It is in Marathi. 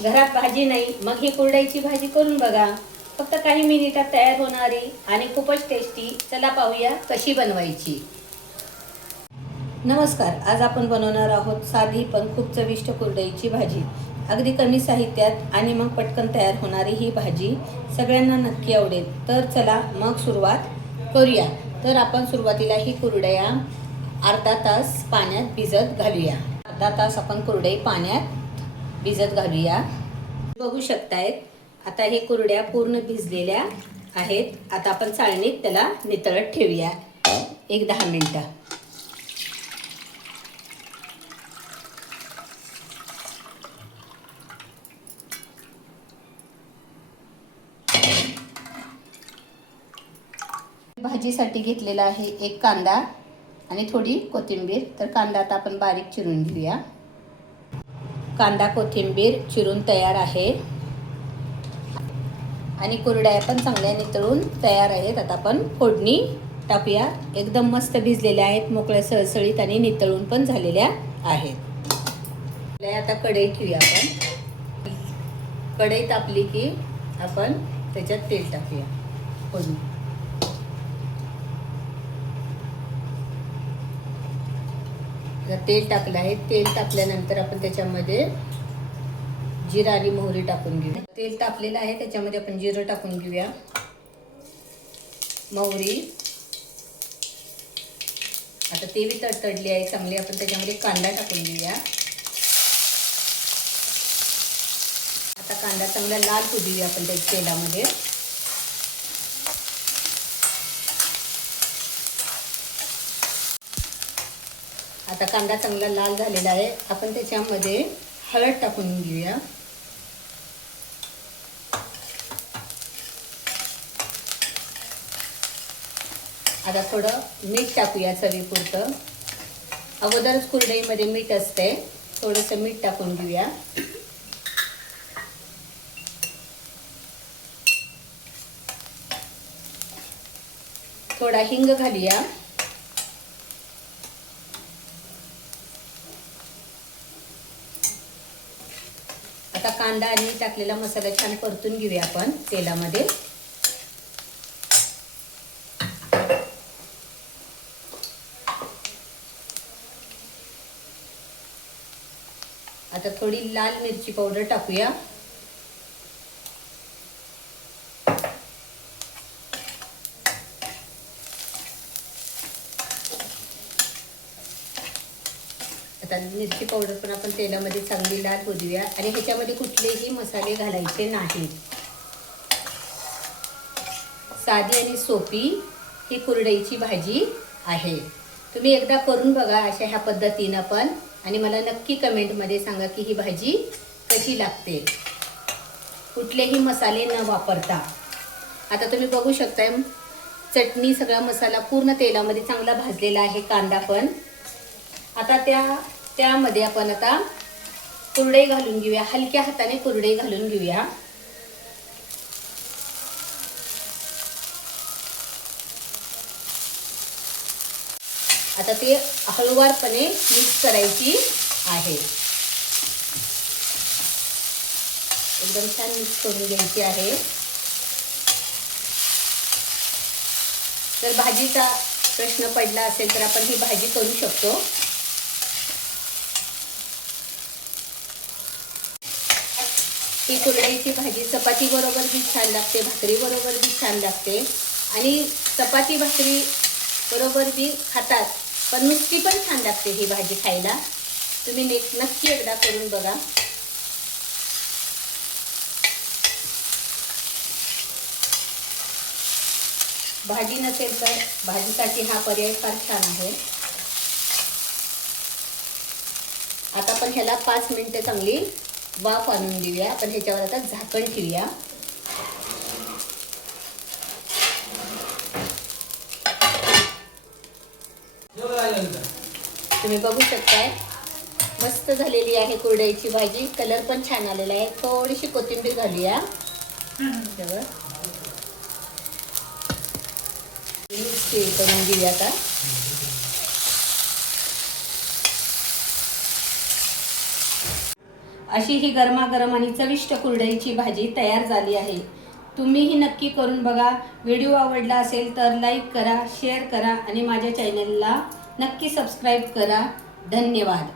घरात भाजी नाही, मग ही कुरडईची भाजी करून बघा. फक्त काही मिनिटात तयार होणारी आणि खूपच टेस्टी. चला पाहूया कशी बनवायची. नमस्कार. आज आपण बनवणार आहोत साधी पण खूप चविष्ट कुरडईची भाजी. अगदी कमी साहित्यात आणि मग पटकन तयार होणारी ही भाजी सगळ्यांना नक्की आवडेल. तर चला मग सुरुवात करूया. तर आपण सुरुवातीला ही कुरडया अर्धा तास पाण्यात भिजत घालूया. अर्धा तास आपण कुरडई पाण्यात भिजत घालूया. बघू शकताय आता हे कुरड्या पूर्ण भिजलेल्या आहेत. आता आपण चाळणीत त्याला नितळत ठेवूया एक 10 मिनिटं. भाजीसाठी घेतलेला आहे एक कांदा आणि थोडी कोथिंबीर. तर कांदा आता आपण बारीक चिरून घेऊया. कांदा कोथिंबीर चिरून तयार आहे आणि कुरड्या पण चांगल्या नितळून तयार आहेत. आता आपण फोडणी टाकूया. एकदम मस्त भिजलेल्या आहेत, मोकळ्या सळसळीत आणि नितळून पण झालेल्या आहेत. आता कढई ठेवूया. आपण कढई तापली की आपण त्याच्यात तेल टाकूया. फोडणी तेल टाकलं आहे. तेल टाकल्यानंतर आपण त्याच्यामध्ये जिरा आणि मोहरी टाकून घेऊया. तेल तापलेलं आहे, त्याच्यामध्ये आपण जिरं टाकून घेऊया. मोहरी आता ते बी तडतडली आहे चांगली. आपण त्याच्यामध्ये कांदा टाकून घेऊया. आता कांदा चांगला लाल होऊ देऊया आपण त्या तेलामध्ये. आता कांदा चांगला लाल झालेला आहे. आपण त्याच्यामध्ये हळद टाकून घेऊया. आता थोडं मीठ टाकूया चवीपुरतं. अगोदरच कुरडईमध्ये मीठ असते, थोडंसं मीठ टाकून घेऊया. थोडा हिंग घालूया. आता कांदा आणि टाकलेला मसाला छान परतून घेऊया आपण तेलामध्ये. आता थोडी लाल मिरची पावडर टाकूया. आता मिरची पावडर पण आपण तेलामध्ये चांगली लाल होऊ देऊया आणि ह्याच्यामध्ये कुठलेही मसाले घालायचे नाहीत. साधी आणि सोपी ही कुरडईची भाजी आहे. तुम्ही एकदा करून बघा अशा ह्या पद्धतीनं पण, आणि मला नक्की कमेंटमध्ये सांगा की ही भाजी कशी लागते कुठलेही मसाले न वापरता. आता तुम्ही बघू शकताय चटणी सगळा मसाला पूर्ण तेलामध्ये चांगला भाजलेला आहे. कांदा पण. आता त्यामध्ये आपण आता कुरडई घालून घेऊया. हलक्या हाताने कुरडई घालून घेऊया. आता ते हळूवारपणे मिक्स करायची आहे. एकदम छान मिक्स करून घ्यायची आहे. तर भाजीचा प्रश्न पडला असेल तर आपण ही भाजी करू शकतो. ही कुरडईची भाजी चपाती बरोबर बी छान लागते, भाकरी बरोबर बी छान लागते आणि चपाती भाकरी बरोबर बी खातात, पण नुसती पण छान लागते ही भाजी खायला. तुम्ही नक्की एकदा करून बघा. भाजी नसेल तर भाजीसाठी हा पर्याय फार छान आहे. आता आपण ह्याला 5 मिनिटं चांगली वाफ आणून देऊया. आपण ह्याच्यावर आता झाकण ठेवूया. तुम्ही बघू शकताय मस्त झालेली आहे कुरडईची भाजी. कलर पण छान आलेला आहे. थोडीशी कोथिंबीर घालूया. मिक्स करून घेऊया. आता अशी ही गरमागरम आणि चविष्ट कुरडईची भाजी तयार झाली आहे। तुम्हीही नक्की करून बघा। व्हिडिओ आवडला असेल तर लाईक करा, शेअर करा आणि माझ्या चॅनलला नक्की सबस्क्राईब करा। धन्यवाद।